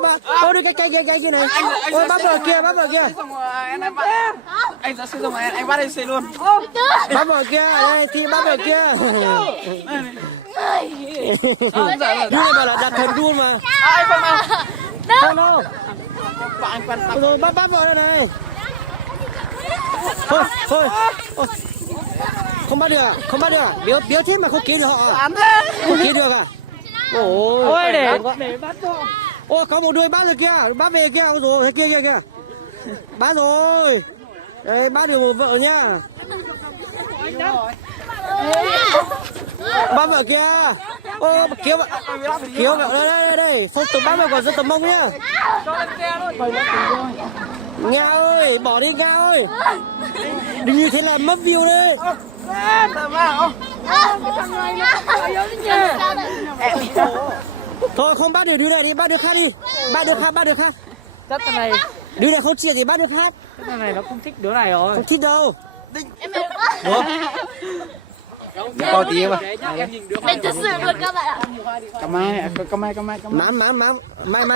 bao đi cái này ôi bắp vào kia Anh sẽ sử dụng anh bắt anh xe luôn. bắp vào kia đây thì bắp vào kia đưa vào là đặt thần đuôi mà Anh không nào. không đâu Anh quan rồi bắp vào đây này thôi không bắt được biếu thiết mà không kiếm được họ không kiếm được à ôi để bắt thôi ô có một đuôi bắt rồi kia bắt về kia rồi kia bắt rồi đây bắt được một vợ nhá bắt vợ kia ô kéo vợ đây không tụi bắt vợ còn dân tụi mông nhá nghe ơi bỏ đi nghe ơi đừng như thế là mất view đấy thôi không bắt được đứa này đi bắt được khác đi bắt được khác Chắc thằng này, đứa này không chịu thì bắt được khác chắc thằng này nó không thích đứa này rồi. không thích đâu Đúng. Coi tí mà. Mình thật sự luôn các bạn ạ. Cầm mai. mám